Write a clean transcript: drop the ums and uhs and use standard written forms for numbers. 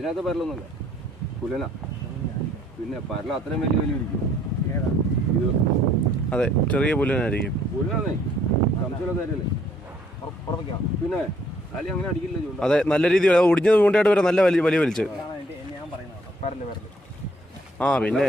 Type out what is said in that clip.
ഇതിനകത്ത് പരലൊന്നുമില്ല, പുലന. പിന്നെ പരല അത്രയും വലിയ ഇരിക്കും. ഇത് അതെ, ചെറിയ പുലനായിരിക്കും. പുലനാന്നേ, സംശയമുള്ള കാര്യമല്ലേ. പിന്നെ അലി അങ്ങനെ അടിക്കില്ല ചൂണ്ട. അതെ, നല്ല രീതിയിൽ ഒടിഞ്ഞത് ചൂണ്ടയായിട്ട് വരെ നല്ല വലിയ വലിച്ച്. ആ പിന്നെ